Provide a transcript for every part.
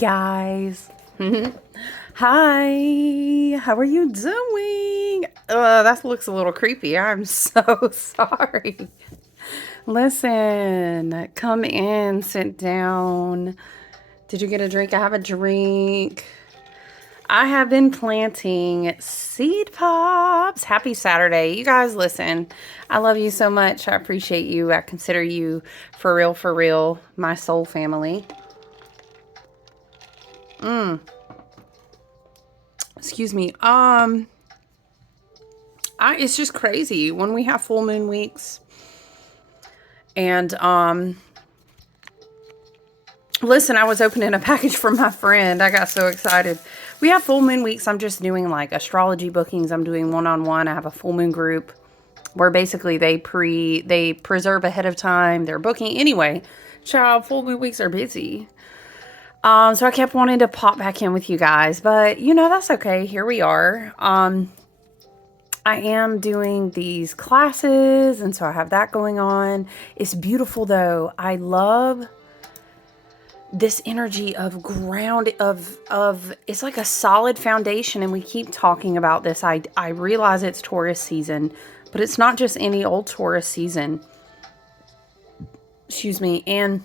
guys. Hi, how are you doing? That looks a little creepy. I'm so sorry. Listen, come in, sit down. Did you get a drink? I have a drink. I have been planting seed pops. Happy Saturday. You guys, listen, I love you so much. I appreciate you. I consider you for real, my soul family. Excuse me. It's just crazy when we have full moon weeks. And listen, I was opening a package from my friend. I got so excited. We have full moon weeks. I'm just doing like astrology bookings. I'm doing one-on-one. I have a full moon group where basically they preserve ahead of time. They're booking anyway. Child, full moon weeks are busy. So I kept wanting to pop back in with you guys, but you know, that's okay. Here we are. I am doing these classes, and so I have that going on. It's beautiful though. I love this energy of ground of it's like a solid foundation, and we keep talking about this. I realize it's Taurus season, but it's not just any old Taurus season. Excuse me. And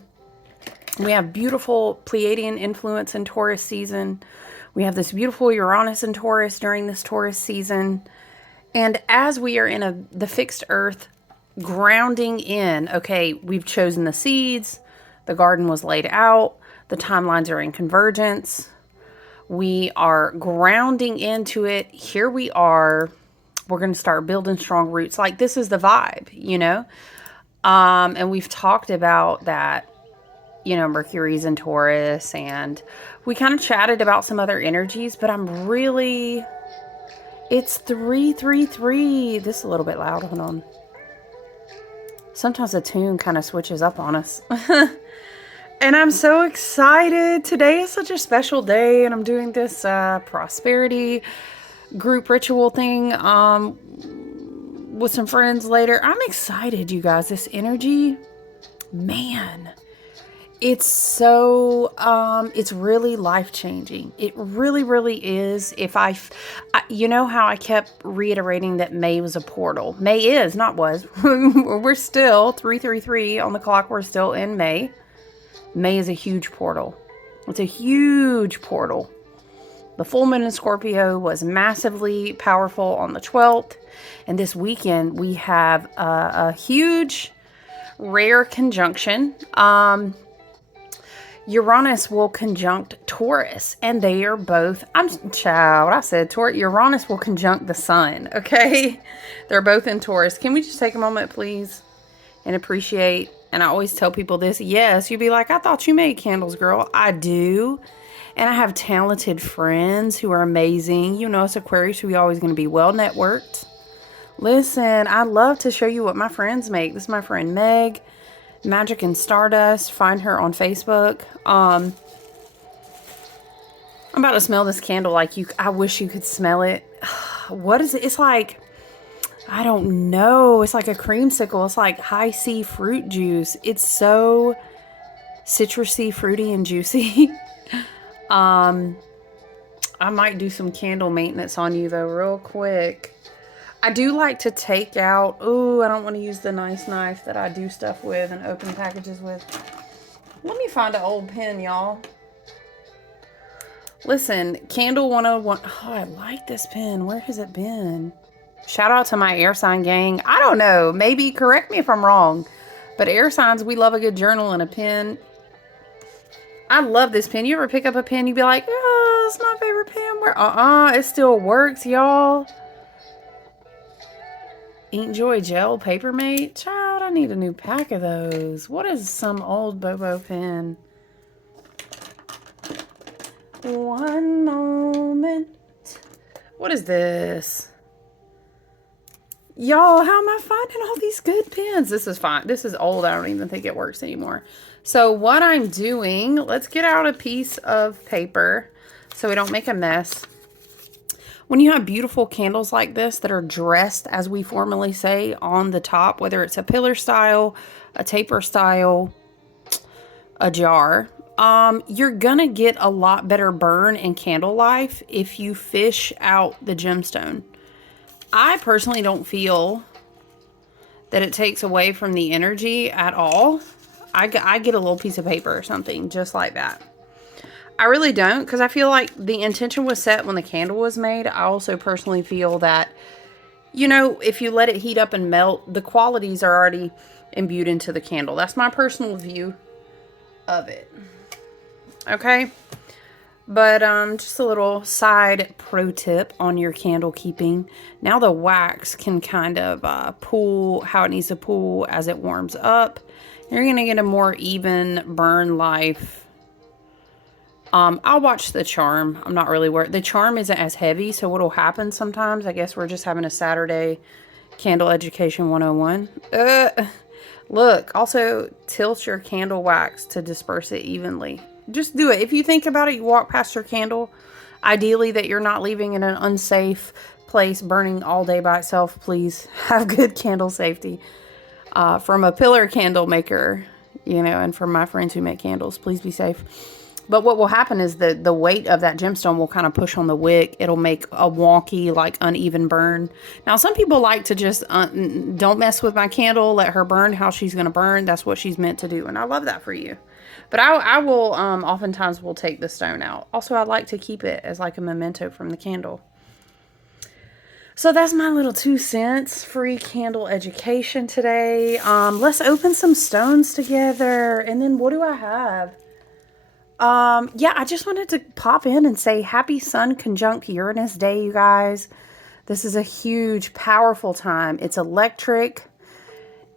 we have beautiful Pleiadian influence in Taurus season. We have this beautiful Uranus in Taurus during this Taurus season. And as we are in the fixed earth, grounding in, okay, we've chosen the seeds. The garden was laid out. The timelines are in convergence. We are grounding into it. Here we are. We're going to start building strong roots. Like, this is the vibe, you know? And we've talked about that. You know, Mercury's in Taurus, and we kind of chatted about some other energies, but it's 333. This is a little bit loud. Hold on. Sometimes the tune kind of switches up on us. And I'm so excited. Today is such a special day, and I'm doing this prosperity group ritual thing with some friends later. I'm excited, you guys. This energy, man. It's so, it's really life-changing. It really is. You know how I kept reiterating that May was a portal. May is, not was. We're still 333 on the clock. We're still in May. May is a huge portal. It's a huge portal. The full moon in Scorpio was massively powerful on the 12th. And this weekend, we have a huge, rare conjunction. Uranus will conjunct Taurus, and they are both, Uranus will conjunct the sun, okay? They're both in Taurus. Can we just take a moment, please, and appreciate, and I always tell people this, yes, you'd be like, I thought you made candles, girl. I do, and I have talented friends who are amazing. You know, it's Aquarius, we always going to be well-networked. Listen, I love to show you what my friends make. This is my friend Meg. Magic and Stardust. Find her on Facebook. I'm about to smell this candle like you. I wish you could smell it. What is it? It's like, I don't know. It's like a creamsicle. It's like high C fruit juice. It's so citrusy, fruity, and juicy. I might do some candle maintenance on you though, real quick. I do like to take out, I don't want to use the nice knife that I do stuff with and open packages with. Let me find an old pen, y'all. Listen, Candle 101. Oh, I like this pen. Where has it been? Shout out to my air sign gang. I don't know. Maybe correct me if I'm wrong. But air signs, we love a good journal and a pen. I love this pen. You ever pick up a pen, you'd be like, oh, it's my favorite pen. Where? It still works, y'all. Inkjoy Gel Papermate. Child, I need a new pack of those. What is some old Bobo pen? One moment. What is this? Y'all, how am I finding all these good pens? This is fine. This is old. I don't even think it works anymore. So what I'm doing, let's get out a piece of paper so we don't make a mess. When you have beautiful candles like this that are dressed, as we formally say, on the top, whether it's a pillar style, a taper style, a jar, You're gonna get a lot better burn and candle life if you fish out the gemstone. I personally don't feel that it takes away from the energy at all. I get a little piece of paper or something just like that. I really don't, because I feel like the intention was set when the candle was made. I also personally feel that, you know, if you let it heat up and melt, the qualities are already imbued into the candle. That's my personal view of it. Okay? But just a little side pro tip on your candle keeping. Now the wax can kind of pool how it needs to pool as it warms up. You're going to get a more even burn life. I'll watch the charm. I'm not really worried. The charm isn't as heavy, so what'll happen sometimes, I guess we're just having a Saturday candle education 101. Look, also tilt your candle wax to disperse it evenly. Just do it. If you think about it, you walk past your candle, ideally that you're not leaving in an unsafe place burning all day by itself. Please have good candle safety. From a pillar candle maker, you know, and from my friends who make candles, please be safe. But what will happen is the weight of that gemstone will kind of push on the wick. It'll make a wonky, like, uneven burn. Now, some people like to just, don't mess with my candle. Let her burn how she's going to burn. That's what she's meant to do. And I love that for you. But I will, oftentimes will take the stone out. Also, I like to keep it as like a memento from the candle. So that's my little 2 cents free candle education today. Let's open some stones together. And then what do I have? Yeah, I just wanted to pop in and say happy Sun conjunct Uranus Day, you guys. This is a huge, powerful time. It's electric.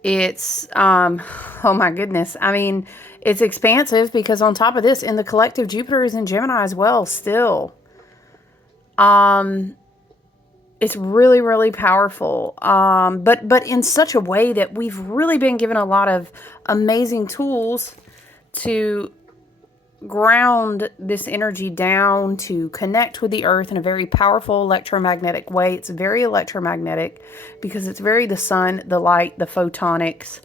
It's, oh my goodness. I mean, it's expansive because on top of this, in the collective, Jupiter is in Gemini as well, still. It's really, really powerful. But in such a way that we've really been given a lot of amazing tools to ground this energy down, to connect with the earth in a very powerful electromagnetic way. It's very electromagnetic because it's very the sun, the light, the photonics,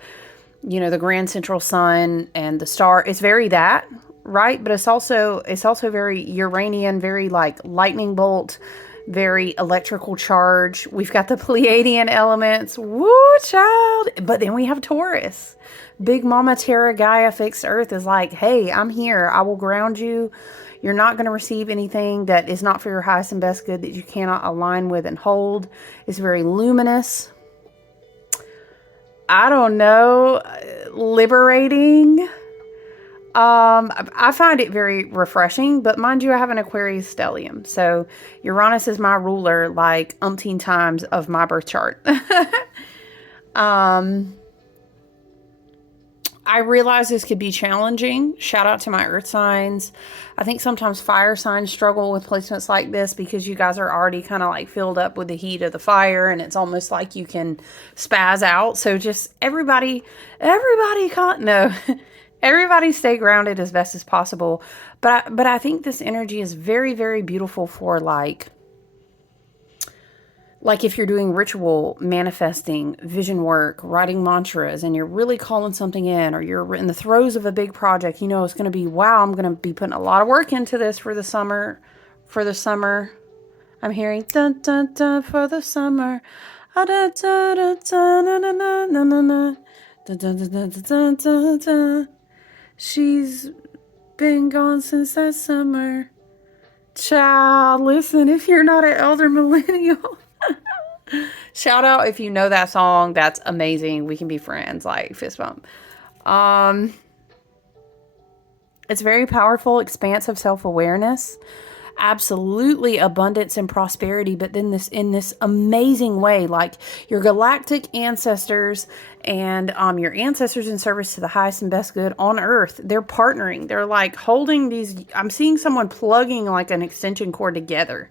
you know, the grand central sun and the star. It's very that, right? But it's also very Uranian, very like lightning bolt, very electrical charge. We've got the Pleiadian elements. Woo, child. But then we have Taurus. Big Mama Terra Gaia fixed Earth is like, hey, I'm here. I will ground you. You're not going to receive anything that is not for your highest and best good that you cannot align with and hold. It's very luminous. I don't know. Liberating. I find it very refreshing, but mind you, I have an Aquarius stellium. So Uranus is my ruler like umpteen times of my birth chart. I realize this could be challenging. Shout out to my earth signs. I think sometimes fire signs struggle with placements like this because you guys are already kind of like filled up with the heat of the fire and it's almost like you can spaz out. So just everybody stay grounded as best as possible. But I think this energy is very, very beautiful for like if you're doing ritual, manifesting, vision work, writing mantras, and you're really calling something in, or you're in the throes of a big project, you know, it's going to be, wow, I'm going to be putting a lot of work into this for the summer. I'm hearing, dun, dun, dun, for the summer. Ah, dun, dun, dun, dun, dun, dun, dun, dun, dun, dun, dun, dun, dun, dun, dun. She's been gone since that summer. Child, listen, if you're not an elder millennial. Shout out if you know that song. That's amazing. We can be friends, like fist bump. It's very powerful, expansive self-awareness, absolutely abundance and prosperity, but then in this amazing way, like your galactic ancestors and your ancestors in service to the highest and best good on earth, they're partnering. They're like holding these, I'm seeing someone plugging like an extension cord together.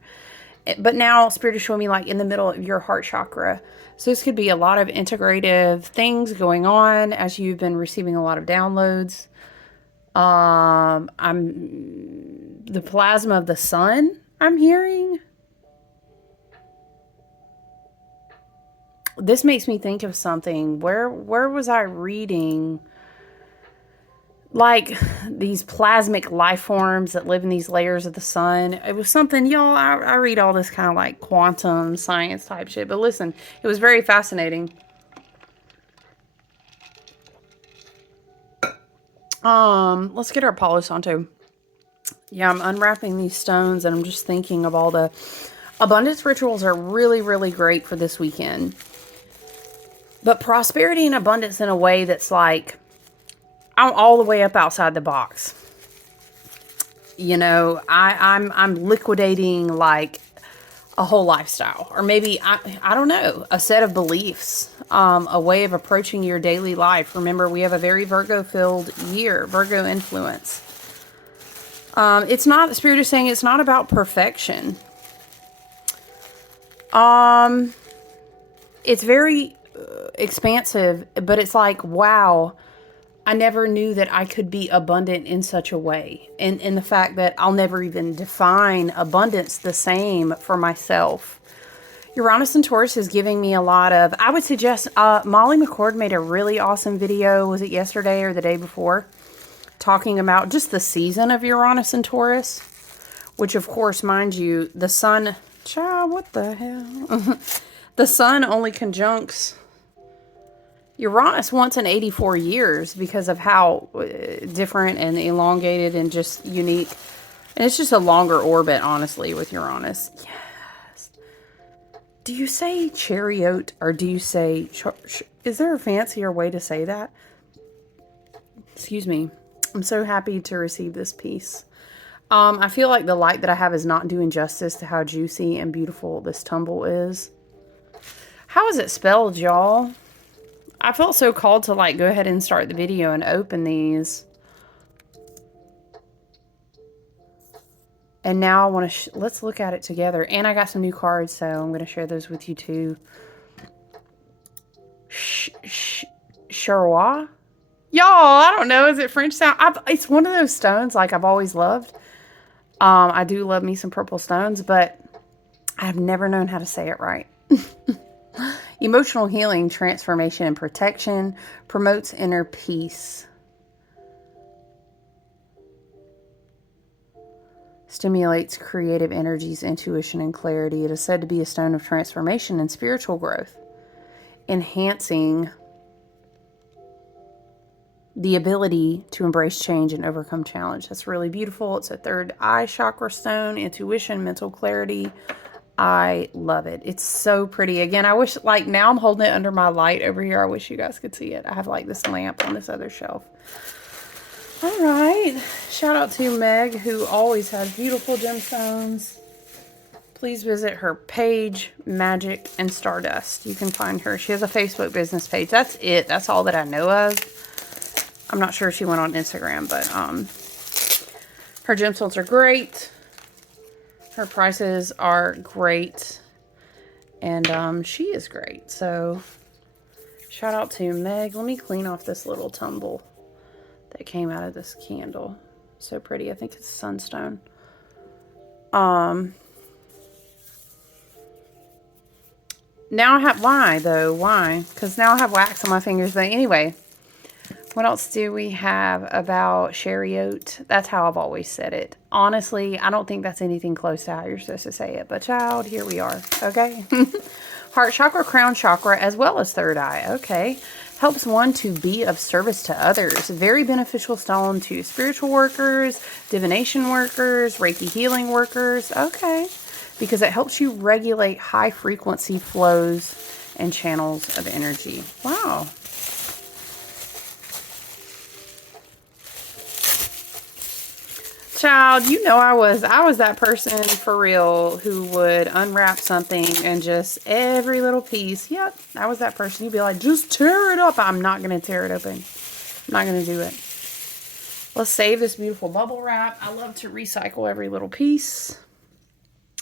But now Spirit is showing me like in the middle of your heart chakra. So this could be a lot of integrative things going on as you've been receiving a lot of downloads. I'm the plasma of the sun, I'm hearing. This makes me think of something. Where was I reading like these plasmic life forms that live in these layers of the sun. It was something, y'all, I read all this kind of like quantum science type shit, but listen, it was very fascinating. Let's get our Palo Santo. Yeah, I'm unwrapping these stones and I'm just thinking of all the abundance rituals are really, really great for this weekend. But prosperity and abundance in a way that's like, I'm all the way up outside the box. You know, I'm liquidating like a whole lifestyle, or maybe I don't know, a set of beliefs, a way of approaching your daily life. Remember, we have a very Virgo filled year, Virgo influence. It's not, the Spirit is saying it's not about perfection. It's very expansive, but it's like, wow, I never knew that I could be abundant in such a way. And the fact that I'll never even define abundance the same for myself. Uranus and Taurus is giving me a lot of, I would suggest, Molly McCord made a really awesome video, was it yesterday or the day before, talking about just the season of Uranus and Taurus, which of course, mind you, the sun, child, what the hell? The sun only conjuncts Uranus once in 84 years because of how different and elongated and just unique. And it's just a longer orbit, honestly, with Uranus. Yes. Do you say chariot or do you say... Is there a fancier way to say that? Excuse me. I'm so happy to receive this piece. I feel like the light that I have is not doing justice to how juicy and beautiful this tumble is. How is it spelled, y'all? I felt so called to like go ahead and start the video and open these. And now I want to, let's look at it together. And I got some new cards, so I'm going to share those with you too. Charrois? Y'all, I don't know. Is it French sound? It's one of those stones like I've always loved. I do love me some purple stones, but I've never known how to say it right. Emotional healing, transformation, and protection, promotes inner peace. Stimulates creative energies, intuition, and clarity. It is said to be a stone of transformation and spiritual growth, enhancing the ability to embrace change and overcome challenge. That's really beautiful. It's a third eye chakra stone, intuition, mental clarity. I love it. It's so pretty. Again, I wish, like, now I'm holding it under my light over here. I wish you guys could see it. I have, like, this lamp on this other shelf. All right. Shout out to Meg, who always has beautiful gemstones. Please visit her page, Magic and Stardust. You can find her. She has a Facebook business page. That's it. That's all that I know of. I'm not sure if she went on Instagram, but her gemstones are great. Her prices are great. And she is great. So shout out to Meg. Let me clean off this little tumble that came out of this candle. So pretty. I think it's sunstone. Now I have, why though? Why? Because now I have wax on my fingers. But anyway, what else do we have about chariot? That's how I've always said it. Honestly, I don't think that's anything close to how you're supposed to say it. But child, here we are. Okay. Heart chakra, crown chakra, as well as third eye. Okay. Helps one to be of service to others. Very beneficial stone to spiritual workers, divination workers, Reiki healing workers. Okay. Because it helps you regulate high frequency flows and channels of energy. Wow. Child, you know I was that person for real who would unwrap something and just every little piece. Yep, I was that person. You'd be like, just tear it up. I'm not going to tear it open. I'm not going to do it. Let's save this beautiful bubble wrap. I love to recycle every little piece.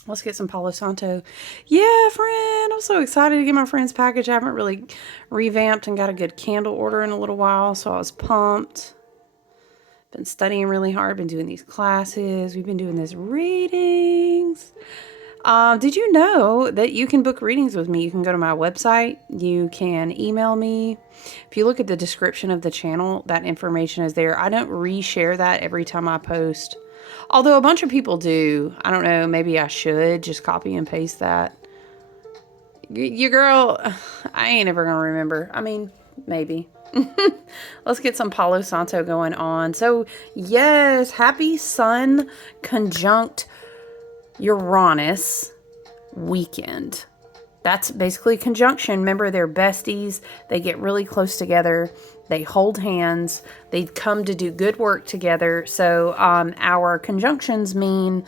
Let's get some Palo Santo. Yeah, friend. I'm so excited to get my friend's package. I haven't really revamped and got a good candle order in a little while, so I was pumped. Been studying really hard. Been doing these classes. We've been doing these readings. Did you know that you can book readings with me? You can go to my website. You can email me. If you look at the description of the channel, that information is there. I don't reshare that every time I post. Although a bunch of people do. I don't know. Maybe I should just copy and paste that. Your girl, I ain't ever going to remember. I mean, maybe. Let's get some Palo Santo going on. So, yes, happy Sun conjunct Uranus weekend. That's basically conjunction. Remember, they're besties. They get really close together. They hold hands. They come to do good work together. So our conjunctions mean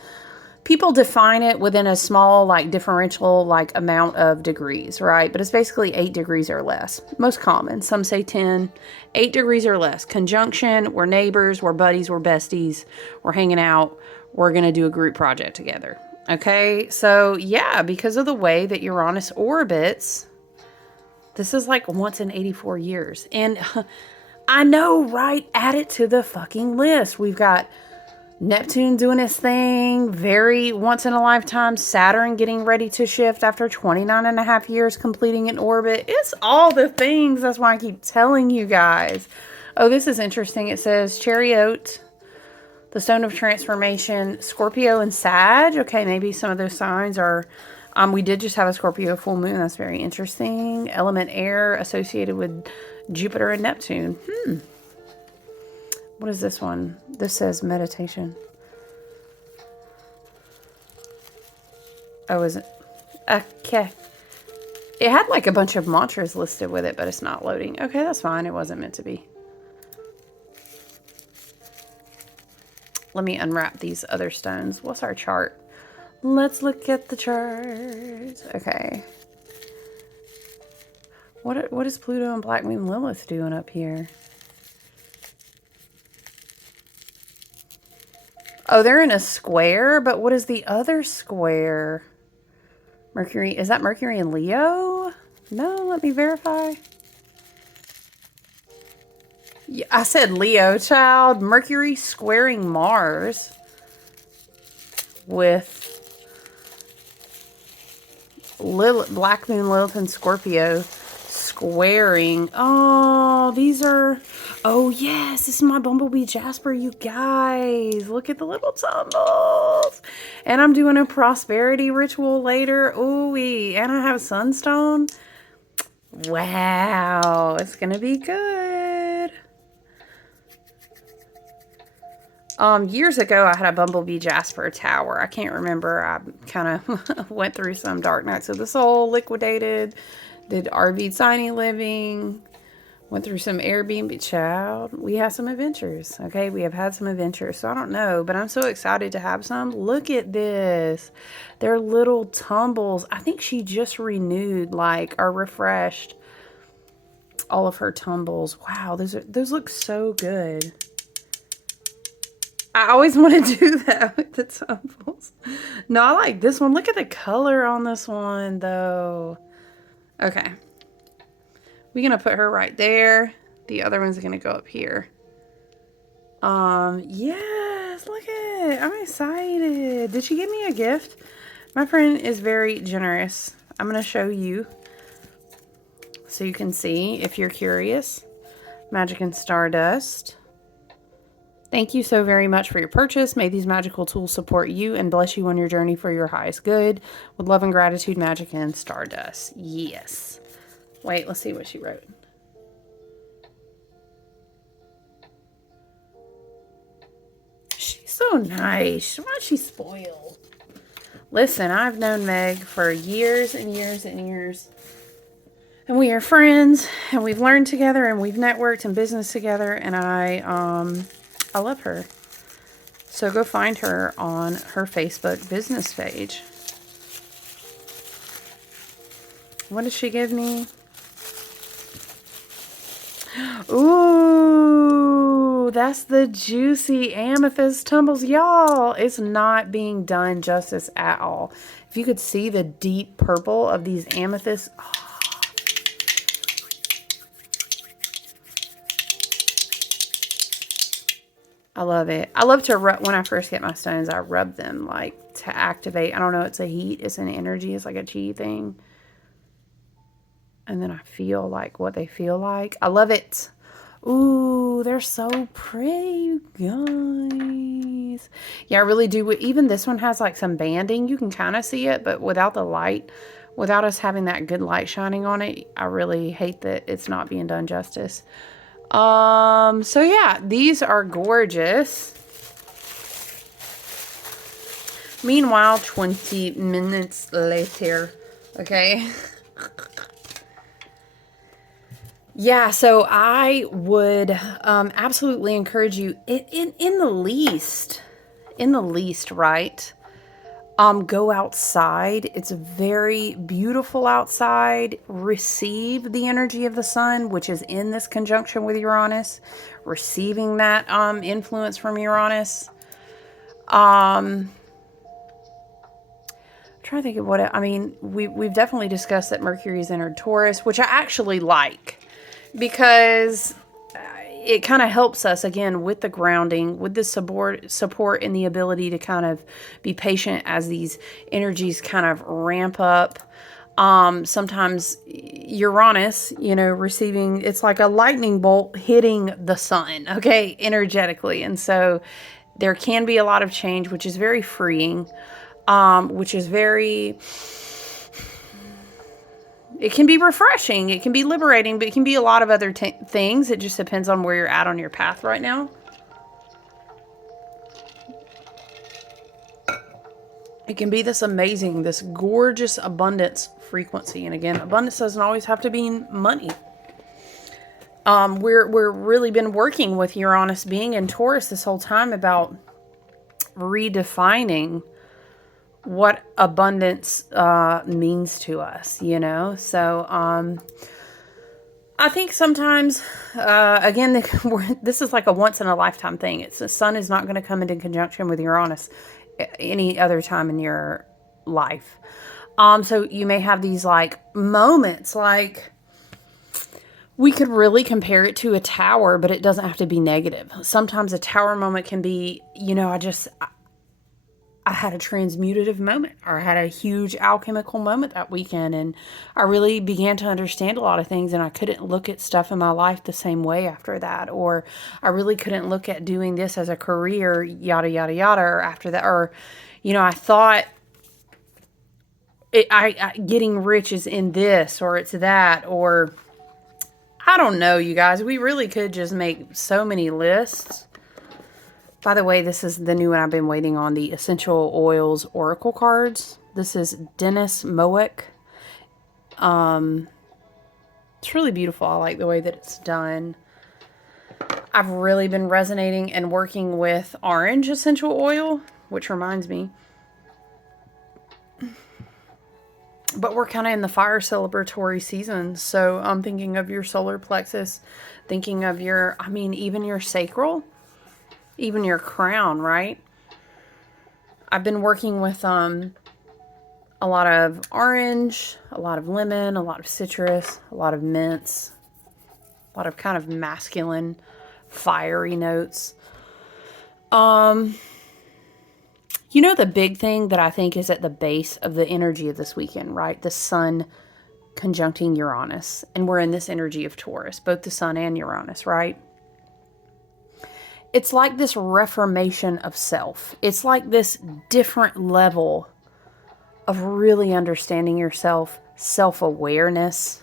people define it within a small, like, differential, like, amount of degrees, right? But it's basically 8 degrees or less. Most common. Some say 10. 8 degrees or less. Conjunction, we're neighbors, we're buddies, we're besties, we're hanging out, we're going to do a group project together. Okay? So, yeah, because of the way that Uranus orbits, this is like once in 84 years. And I know, right? Add it to the fucking list. We've got Neptune doing his thing, very once in a lifetime. Saturn getting ready to shift after 29 and a half years completing an orbit. It's all the things. That's why I keep telling you guys. Oh, this is interesting. It says Chariot, the stone of transformation, Scorpio and Sag. Okay, maybe some of those signs are, we did just have a Scorpio full moon. That's very interesting. Element air associated with Jupiter and Neptune. What is this one? This says meditation. Oh, is it? Okay. It had like a bunch of mantras listed with it, but it's not loading. Okay, that's fine. It wasn't meant to be. Let me unwrap these other stones. What's our chart? Let's look at the chart. Okay. What is Pluto and Black Moon Lilith doing up here? Oh, they're in a square, but what is the other square? Mercury, is that Mercury in Leo? No, let me verify. Yeah, I said Leo, child. Mercury squaring Mars with Black Moon Lilith and Scorpio squaring. Oh, these are... Oh, yes, this is my Bumblebee Jasper, you guys. Look at the little tumbles. And I'm doing a prosperity ritual later. Ooh-wee. And I have Sunstone. Wow, it's going to be good. Years ago, I had a Bumblebee Jasper tower. I can't remember. I kind of went through some dark nights of the soul, liquidated, did RV tiny living, went through some Airbnb. Child, we have some adventures. Okay, we have had some adventures. So I don't know, but I'm so excited to have some. Look at this. They're little tumbles. I think she just renewed, like, or refreshed all of her tumbles. Wow, those look so good. I always want to do that with the tumbles. No, I like this one. Look at the color on this one, though. Okay. We're going to put her right there. The other one's going to go up here. Yes, look at it. I'm excited. Did she give me a gift? My friend is very generous. I'm going to show you so you can see if you're curious. Magic and Stardust. Thank you so very much for your purchase. May these magical tools support you and bless you on your journey for your highest good. With love and gratitude, Magic and Stardust. Yes. Wait, let's see what she wrote. She's so nice. Why is she spoiled? Listen, I've known Meg for years and years and years. And we are friends, and we've learned together, and we've networked and business together, and I love her. So go find her on her Facebook business page. What did she give me? Ooh, that's the juicy amethyst tumbles. Y'all, it's not being done justice at all. If you could see the deep purple of these amethysts. Oh. I love it. I love to rub, when I first get my stones, I rub them like to activate. I don't know, it's a heat, it's an energy, it's like a chi thing. And then I feel like what they feel like. I love it. Ooh, they're so pretty, you guys. Yeah, I really do. Even this one has like some banding. You can kind of see it, but without the light, without us having that good light shining on it, I really hate that it's not being done justice. So yeah, these are gorgeous. Meanwhile, 20 minutes later, okay? Yeah, so I would absolutely encourage you in the least, right? Go outside. It's very beautiful outside. Receive the energy of the sun, which is in this conjunction with Uranus. Receiving that influence from Uranus. I'm trying to think of what I mean. We've definitely discussed that Mercury's entered Taurus, which I actually like. Because it kind of helps us, again, with the grounding, with the support and the ability to kind of be patient as these energies kind of ramp up. Sometimes Uranus, receiving, it's like a lightning bolt hitting the sun, okay, energetically. And so there can be a lot of change, which is very freeing, which is very... It can be refreshing, it can be liberating, but it can be a lot of other things. It just depends on where you're at on your path right now. It can be this amazing, this gorgeous abundance frequency. And again, abundance doesn't always have to be money. We're really been working with Uranus being in Taurus this whole time about redefining what abundance means to us, So I think sometimes, again, this is like a once in a lifetime thing. It's the sun is not going to come into conjunction with Uranus any other time in your life. So you may have these like moments, like we could really compare it to a tower, but it doesn't have to be negative. Sometimes a tower moment can be, I had a transmutative moment, or I had a huge alchemical moment that weekend, and I really began to understand a lot of things, and I couldn't look at stuff in my life the same way after that, or I really couldn't look at doing this as a career, yada, yada, yada, or after that, or, I thought getting rich is in this, or it's that, or I don't know, you guys. We really could just make so many lists. By the way, this is the new one I've been waiting on, the Essential Oils Oracle cards. This is Dennis Moek. It's really beautiful. I like the way that it's done. I've really been resonating and working with orange essential oil, which reminds me. But we're kind of in the fire celebratory season. So I'm thinking of your solar plexus, thinking of your, even your sacral. Even your crown, right? I've been working with a lot of orange, a lot of lemon, a lot of citrus, a lot of mints, a lot of kind of masculine, fiery notes. The big thing that I think is at the base of the energy of this weekend, right? The sun conjuncting Uranus. And we're in this energy of Taurus, both the sun and Uranus, right? It's like this reformation of self. It's like this different level of really understanding yourself, self-awareness.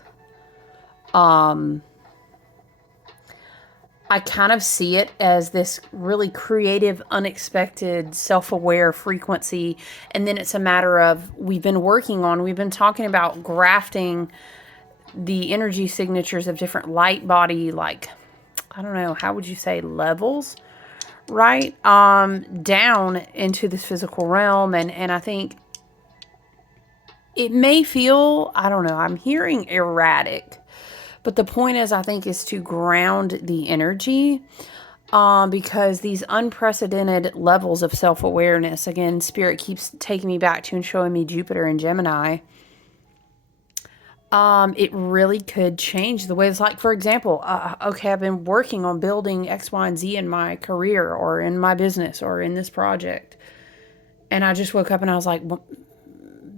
I kind of see it as this really creative, unexpected, self-aware frequency. And then it's a matter of, we've been talking about grafting the energy signatures of different light body, like, I don't know, how would you say, levels, right? Down into this physical realm. And I think it may feel, I don't know, I'm hearing erratic. But the point is, I think, is to ground the energy. Because these unprecedented levels of self-awareness, again, Spirit keeps taking me back to and showing me Jupiter and Gemini. it really could change the way it's like, for example, okay, I've been working on building X, Y, and Z in my career or in my business or in this project. And I just woke up and I was like, well,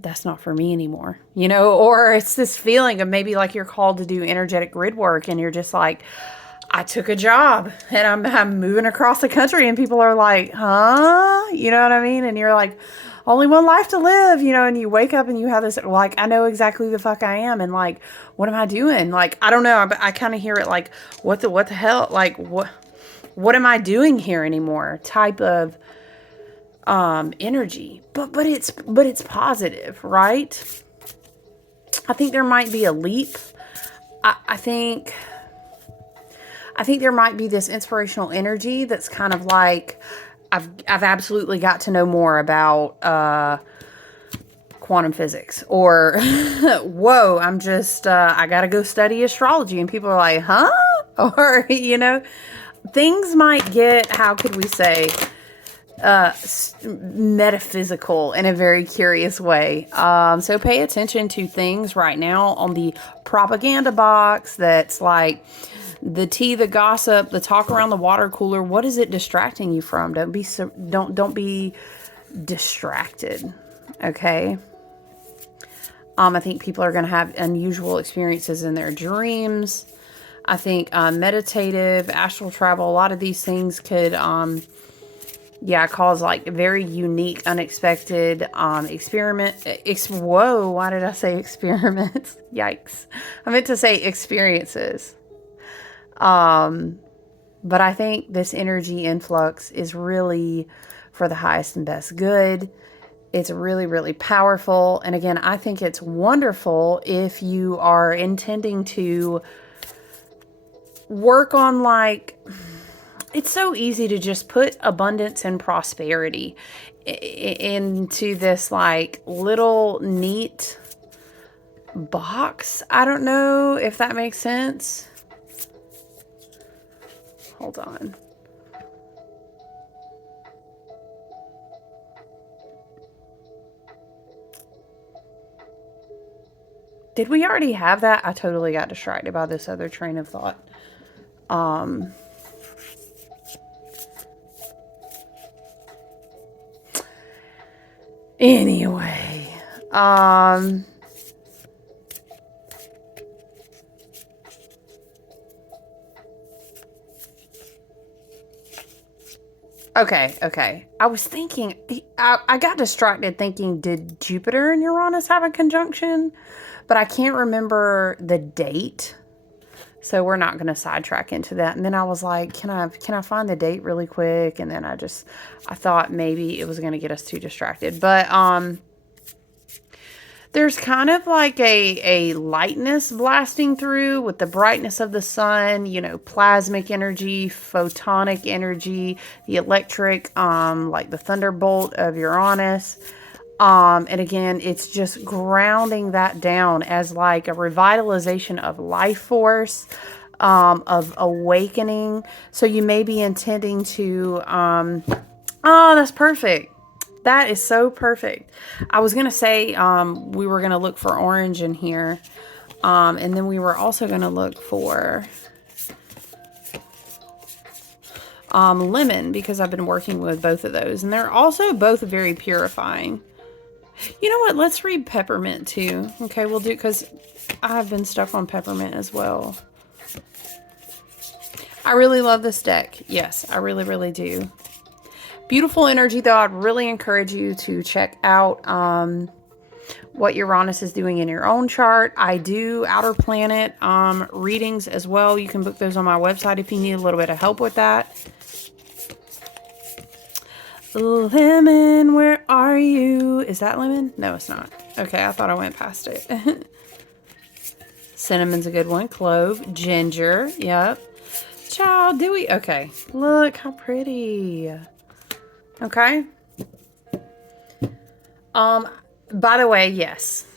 that's not for me anymore, you know? Or it's this feeling of maybe like you're called to do energetic grid work and you're just like, I took a job and I'm moving across the country and people are like, huh? You know what I mean? And you're like, only one life to live, you know, and you wake up and you have this, like, I know exactly the fuck I am. And like, what am I doing? Like, I don't know. I kind of hear it like, what the hell? Like, what am I doing here anymore? Type of, energy, but it's positive, right? I think there might be a leap. I think there might be this inspirational energy that's kind of like, I've absolutely got to know more about quantum physics, or whoa, I'm just I gotta go study astrology, and people are like, huh? Or you know, things might get, how could we say, metaphysical in a very curious way. So pay attention to things right now on the propaganda box that's like the tea, the gossip, the talk around the water cooler. What is it distracting you from? Don't be distracted. Okay. I think people are going to have unusual experiences in their dreams. I think meditative, astral travel, a lot of these things could cause like very unique, unexpected whoa, why did I say experiments? Yikes. I meant to say experiences. But I think this energy influx is really for the highest and best good. It's really, really powerful. And again, I think it's wonderful if you are intending to work on, like, it's so easy to just put abundance and prosperity into this like little neat box. I don't know if that makes sense. Hold on. Did we already have that? I totally got distracted by this other train of thought. Anyway, okay. I was thinking, I got distracted thinking, did Jupiter and Uranus have a conjunction? But I can't remember the date. So we're not going to sidetrack into that. And then I was like, can I find the date really quick? And then I thought maybe it was going to get us too distracted. But there's kind of like a lightness blasting through with the brightness of the sun, you know, plasmic energy, photonic energy, the electric, like the thunderbolt of Uranus. And again, it's just grounding that down as like a revitalization of life force, of awakening. So you may be intending to, oh, that's perfect. That is so perfect. I was going to say, we were going to look for orange in here. And then we were also going to look for, lemon, because I've been working with both of those, and they're also both very purifying. You know what? Let's read peppermint too. Okay, we'll do, because I've been stuck on peppermint as well. I really love this deck. Yes, I really, really do. Beautiful energy, though. I'd really encourage you to check out what Uranus is doing in your own chart. I do outer planet readings as well. You can book those on my website if you need a little bit of help with that. Lemon, where are you? Is that lemon? No, it's not. Okay, I thought I went past it. Cinnamon's a good one. Clove, ginger, yep. Child, do we? Okay, look how pretty. Okay. By the way, yes.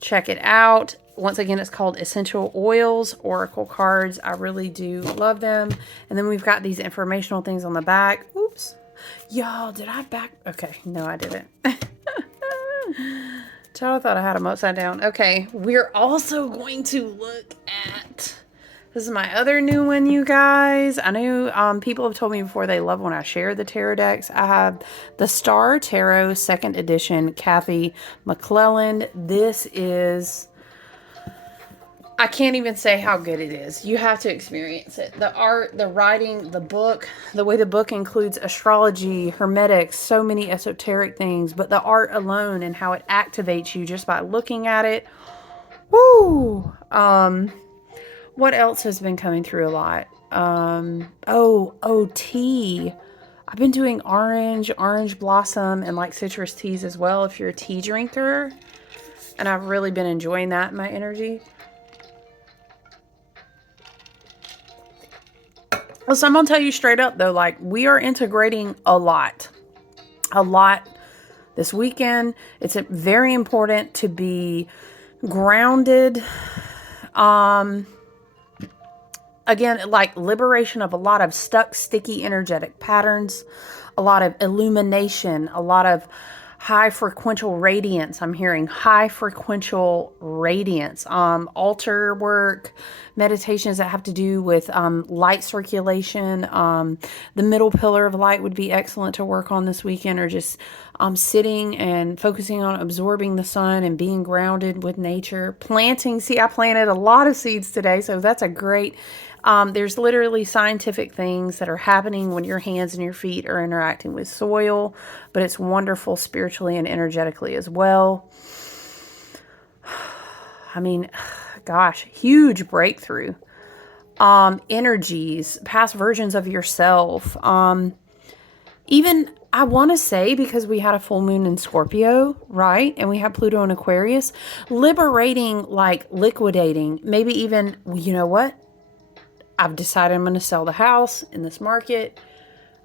Check it out. Once again, it's called Essential Oils Oracle Cards. I really do love them. And then we've got these informational things on the back. Oops. Y'all, did I back? Okay, no, I didn't. I thought I had them upside down. Okay, we're also going to look at... This is my other new one, you guys. I know people have told me before they love when I share the tarot decks. I have the Star Tarot 2nd edition, Kathy McClelland. This is... I can't even say how good it is. You have to experience it. The art, the writing, the book, the way the book includes astrology, hermetics, so many esoteric things, but the art alone and how it activates you just by looking at it. Woo! What else has been coming through a lot? Tea. I've been doing orange blossom, and like citrus teas as well if you're a tea drinker. And I've really been enjoying that in my energy. So I'm going to tell you straight up, though, like, we are integrating a lot this weekend. It's very important to be grounded. Again, like liberation of a lot of stuck, sticky, energetic patterns, a lot of illumination, a lot of high frequential radiance. I'm hearing high frequential radiance. Altar work, meditations that have to do with light circulation. The middle pillar of light would be excellent to work on this weekend, or just sitting and focusing on absorbing the sun and being grounded with nature. Planting. See, I planted a lot of seeds today, so that's a great... there's literally scientific things that are happening when your hands and your feet are interacting with soil, but it's wonderful spiritually and energetically as well. I mean, gosh, huge breakthrough. Energies, past versions of yourself. Even, I want to say, because we had a full moon in Scorpio, right? And we have Pluto in Aquarius, liberating, like liquidating, maybe even, you know what? I've decided I'm going to sell the house in this market.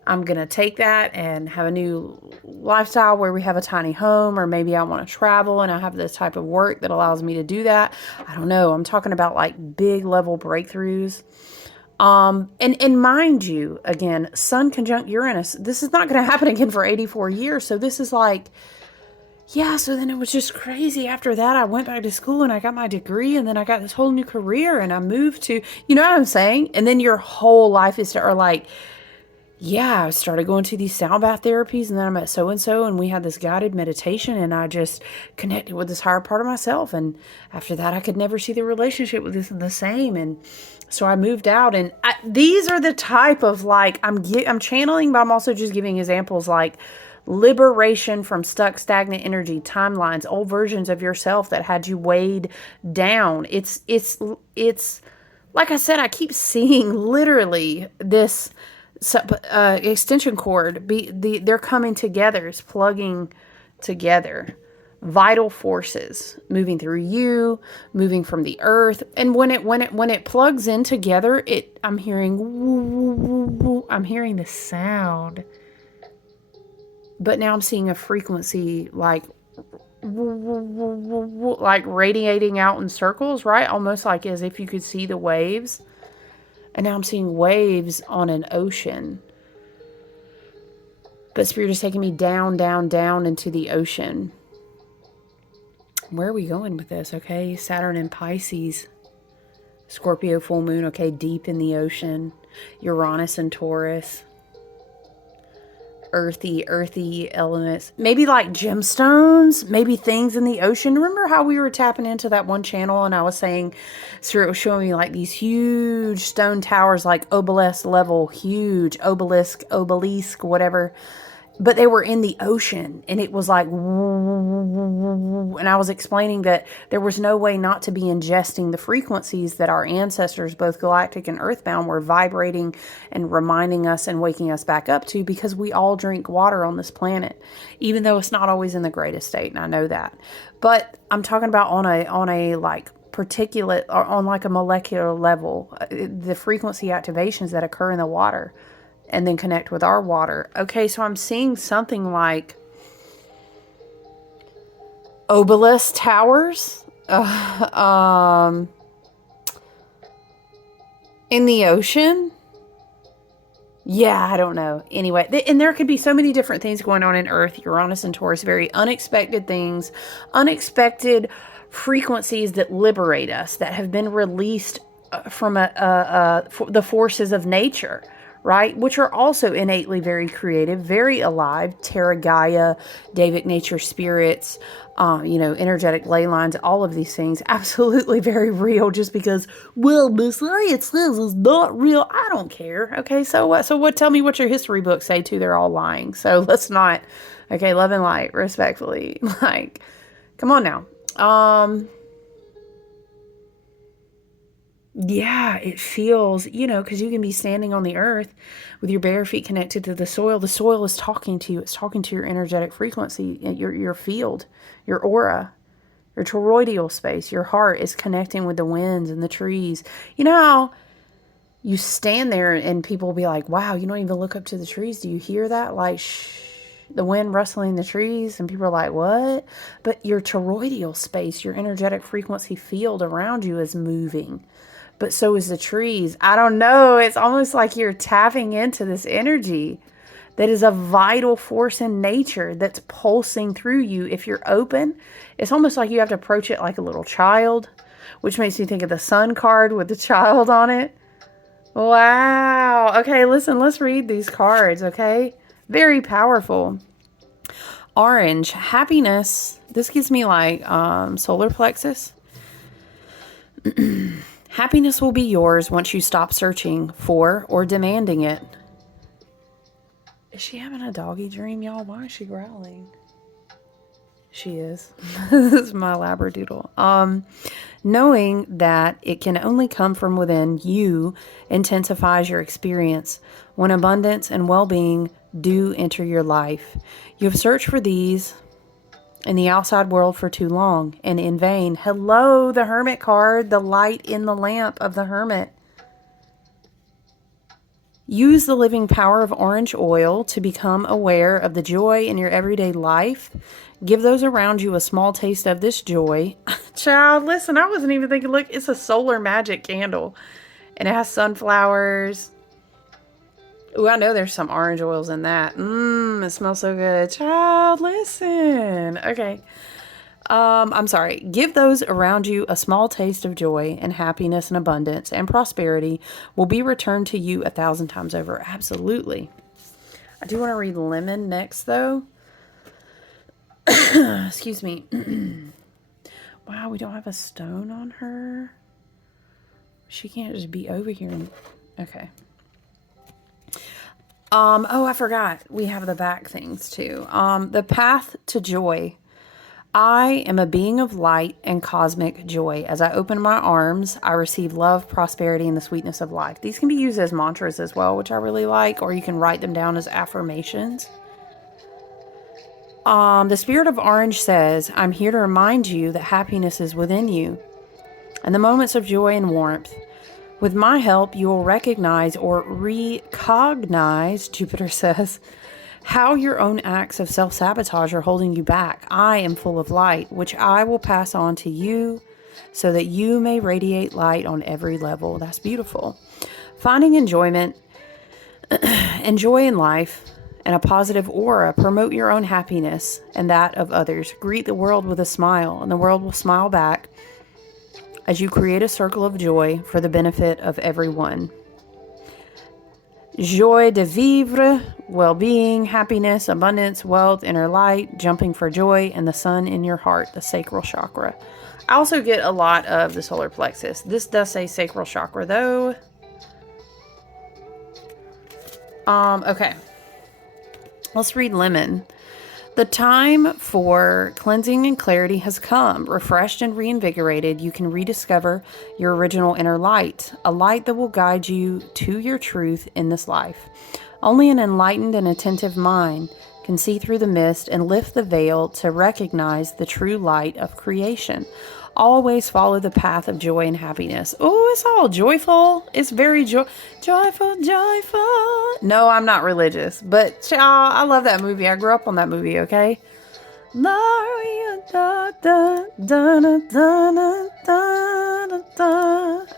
I'm going to take that and have a new lifestyle where we have a tiny home, or maybe I want to travel and I have this type of work that allows me to do that. I don't know. I'm talking about like big level breakthroughs. And mind you, again, Sun conjunct Uranus, this is not going to happen again for 84 years. So this is like, yeah, so then it was just crazy. After that, I went back to school and I got my degree, and then I got this whole new career, and I moved to, you know what I'm saying? And then your whole life is, or like, yeah, I started going to these sound bath therapies, and then I met so-and-so, and we had this guided meditation, and I just connected with this higher part of myself. And after that, I could never see the relationship with this the same. And so I moved out, and these are the type of, like, I'm channeling, but I'm also just giving examples, like, liberation from stuck, stagnant energy, timelines, old versions of yourself that had you weighed down. It's like I said, I keep seeing literally this extension cord they're coming together, it's plugging together. Vital forces moving through you, moving from the earth. And when it plugs in together, I'm hearing woo, woo, woo, woo. I'm hearing the sound. But now I'm seeing a frequency like radiating out in circles, right? Almost like as if you could see the waves. And now I'm seeing waves on an ocean. But Spirit is taking me down, down, down into the ocean. Where are we going with this? Okay, Saturn and Pisces. Scorpio full moon, okay, deep in the ocean. Uranus and Taurus. Earthy elements, maybe like gemstones, maybe things in the ocean. Remember how we were tapping into that one channel and I was saying, Spirit was showing me like these huge stone towers, like obelisk level, huge obelisk, whatever, but they were in the ocean, and it was like, and I was explaining that there was no way not to be ingesting the frequencies that our ancestors, both galactic and earthbound, were vibrating and reminding us and waking us back up to, because we all drink water on this planet, even though it's not always in the greatest state, and I know that. But I'm talking about on a like particulate, or on like a molecular level, the frequency activations that occur in the water and then connect with our water. Okay, so I'm seeing something like obelisk towers in the ocean. Yeah, I don't know. Anyway, and there could be so many different things going on in Earth, Uranus and Taurus, very unexpected things, unexpected frequencies that liberate us, that have been released from the forces of nature, right? Which are also innately very creative, very alive. Terra Gaia, Davic nature spirits, energetic ley lines, all of these things, absolutely very real. Just because, well, the science says it's not real, I don't care. Okay, so what? So what? Tell me what your history books say too. They're all lying. So let's not. Okay, love and light, respectfully. Like, come on now. Yeah, it feels, because you can be standing on the earth with your bare feet connected to the soil. The soil is talking to you. It's talking to your energetic frequency, your field, your aura, your toroidal space. Your heart is connecting with the winds and the trees. You know how you stand there and people will be like, wow, you don't even look up to the trees. Do you hear that? Like, shh, the wind rustling the trees. And people are like, what? But your toroidal space, your energetic frequency field around you is moving. But so is the trees. I don't know. It's almost like you're tapping into this energy that is a vital force in nature that's pulsing through you. If you're open, it's almost like you have to approach it like a little child, which makes me think of the sun card with the child on it. Wow. Okay, listen, let's read these cards, okay? Very powerful. Orange, happiness. This gives me like solar plexus. Happiness will be yours once you stop searching for or demanding it. Is she having a doggy dream, y'all? Why is she growling? She is. This is my labradoodle. Knowing that it can only come from within you intensifies your experience when abundance and well-being do enter your life. You have searched for these in the outside world for too long and in vain. Hello, the Hermit card, the light in the lamp of the Hermit. Use the living power of orange oil to become aware of the joy in your everyday life. Give those around you a small taste of this joy. Child, listen, I wasn't even thinking, look, it's a solar magic candle. And it has sunflowers. Ooh, I know there's some orange oils in that. It smells so good. Child, listen. Okay. I'm sorry. Give those around you a small taste of joy and happiness and abundance and prosperity will be returned to you 1,000 times over. Absolutely. I do want to read lemon next, though. Excuse me. Wow, we don't have a stone on her. She can't just be over here. Okay. Oh, I forgot. We have the back things too. The path to joy. I am a being of light and cosmic joy. As I open my arms, I receive love, prosperity, and the sweetness of life. These can be used as mantras as well, which I really like, or you can write them down as affirmations. The spirit of orange says, I'm here to remind you that happiness is within you and the moments of joy and warmth. With my help, you will recognize or recognize, Jupiter says, how your own acts of self-sabotage are holding you back. I am full of light, which I will pass on to you so that you may radiate light on every level. That's beautiful. Finding enjoyment and joy in life and a positive aura. Promote your own happiness and that of others. Greet the world with a smile, and the world will smile back as you create a circle of joy for the benefit of everyone. Joie de vivre, well-being, happiness, abundance, wealth, inner light, jumping for joy, and the sun in your heart, the sacral chakra. I also get a lot of the solar plexus. This does say sacral chakra, though. Okay. Let's read lemon. The time for cleansing and clarity has come. Refreshed and reinvigorated, you can rediscover your original inner light, a light that will guide you to your truth in this life. Only an enlightened and attentive mind can see through the mist and lift the veil to recognize the true light of creation. Always follow the path of joy and happiness. Oh, it's all joyful. It's very joyful. No, I'm not religious, but child, I love that movie. I grew up on that movie, okay?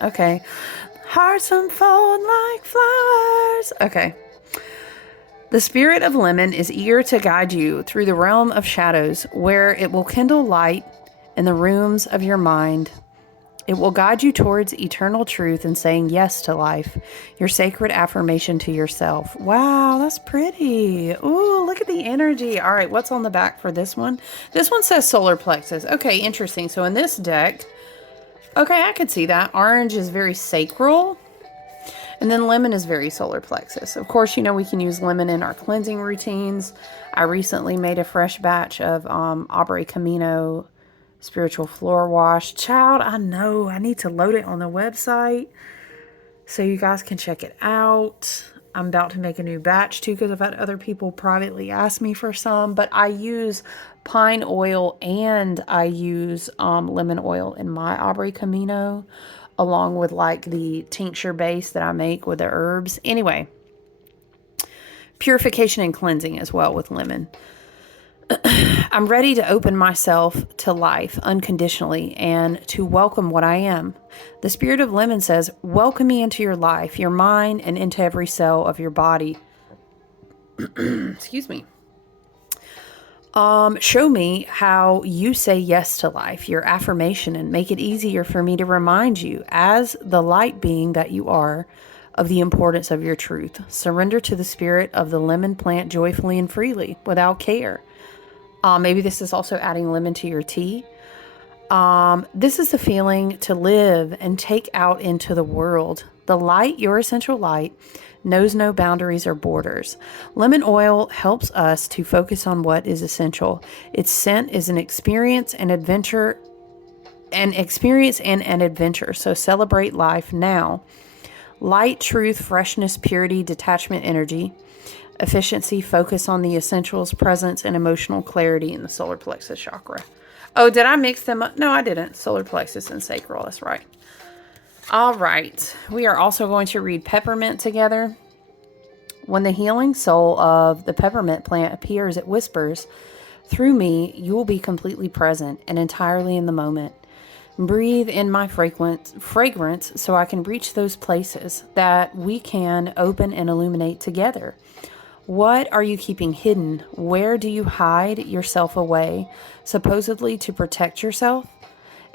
Okay. Hearts unfold like flowers. Okay. The spirit of lemon is eager to guide you through the realm of shadows, where it will kindle light in the rooms of your mind. It will guide you towards eternal truth and saying yes to life, your sacred affirmation to yourself. Wow, that's pretty. Ooh, look at the energy. All right, what's on the back for this one? This one says solar plexus. Okay, interesting. So in this deck, okay, I could see that. Orange is very sacral. And then lemon is very solar plexus. Of course, you know, we can use lemon in our cleansing routines. I recently made a fresh batch of Aubrey Camino spiritual floor wash. Child, I know I need to load it on the website so you guys can check it out. I'm about to make a new batch too, because I've had other people privately ask me for some, but I use pine oil and I use lemon oil in my Aubrey Camino, along with like the tincture base that I make with the herbs. Anyway, purification and cleansing as well with lemon. I'm ready to open myself to life unconditionally and to welcome what I am. The spirit of lemon says, welcome me into your life, your mind, and into every cell of your body. Excuse me. Show me how you say yes to life, your affirmation, and make it easier for me to remind you, as the light being that you are, of the importance of your truth. Surrender to the spirit of the lemon plant joyfully and freely, without care. Maybe this is also adding lemon to your tea. This is the feeling to live and take out into the world. The light, your essential light, knows no boundaries or borders. Lemon oil helps us to focus on what is essential. Its scent is an experience and adventure, an experience and an adventure. So celebrate life now. Light, truth, freshness, purity, detachment, energy. Efficiency, focus on the essentials, presence, and emotional clarity in the solar plexus chakra. Oh, did I mix them up? No, I didn't. Solar plexus and sacral, that's right. All right. We are also going to read peppermint together. When the healing soul of the peppermint plant appears, it whispers, through me, you will be completely present and entirely in the moment. Breathe in my fragrance so I can reach those places that we can open and illuminate together. What are you keeping hidden? Where do you hide yourself away, supposedly to protect yourself?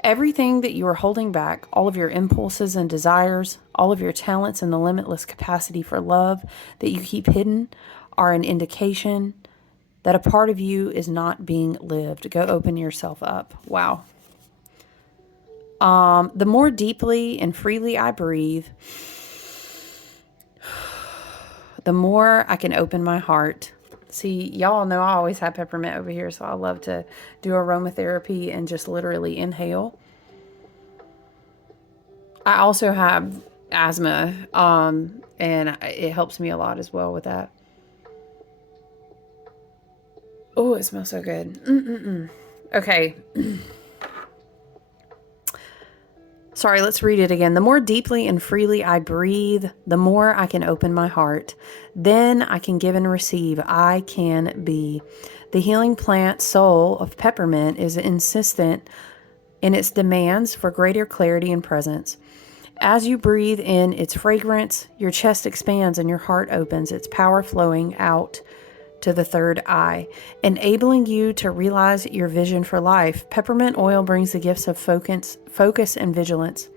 Everything that you are holding back, all of your impulses and desires, all of your talents and the limitless capacity for love that you keep hidden, are an indication that a part of you is not being lived. Go open yourself up. Wow. The more deeply and freely I breathe, the more I can open my heart. See, y'all know I always have peppermint over here, so I love to do aromatherapy and just literally inhale. I also have asthma, and it helps me a lot as well with that. Oh, it smells so good. Okay. Sorry, let's read it again. The more deeply and freely I breathe, the more I can open my heart. Then I can give and receive. I can be. The healing plant soul of peppermint is insistent in its demands for greater clarity and presence. As you breathe in its fragrance, your chest expands and your heart opens, its power flowing out to the third eye, enabling you to realize your vision for life. Peppermint oil brings the gifts of focus and vigilance.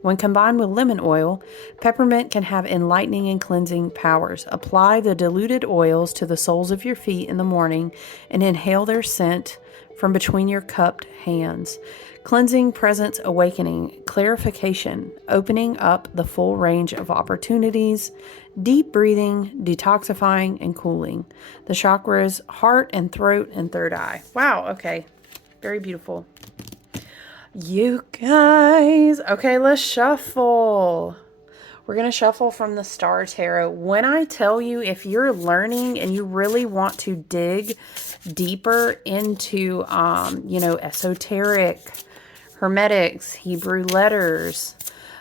When combined with lemon oil, peppermint can have enlightening and cleansing powers. Apply the diluted oils to the soles of your feet in the morning and inhale their scent from between your cupped hands. Cleansing, presence, awakening, clarification, opening up the full range of opportunities, deep breathing, detoxifying, and cooling. The chakras, heart and throat and third eye. Wow, okay. Very beautiful. You guys. Okay, let's shuffle. We're going to shuffle from the Star Tarot. When I tell you, if you're learning and you really want to dig deeper into, esoteric, hermetics, Hebrew letters,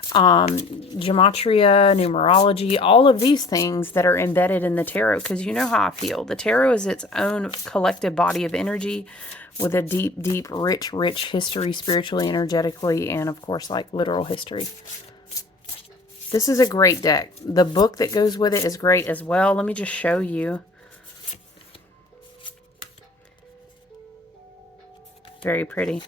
gematria, numerology, all of these things that are embedded in the tarot, because you know how I feel. The tarot is its own collective body of energy with a deep, deep, rich history, spiritually, energetically, and of course, like literal history. This is a great deck. The book that goes with it is great as well. Let me just show you. Very pretty.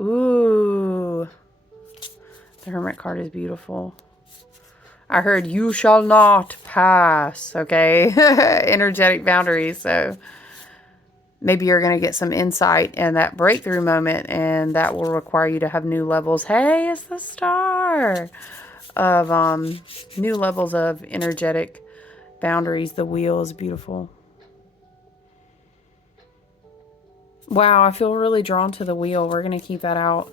Ooh. The Hermit card is beautiful. I heard you shall not pass. Okay. Energetic boundaries. So maybe you're going to get some insight in that breakthrough moment, and that will require you to have new levels. Hey, it's the star of new levels of energetic boundaries. The wheel is beautiful. Wow, I feel really drawn to the wheel. We're going to keep that out.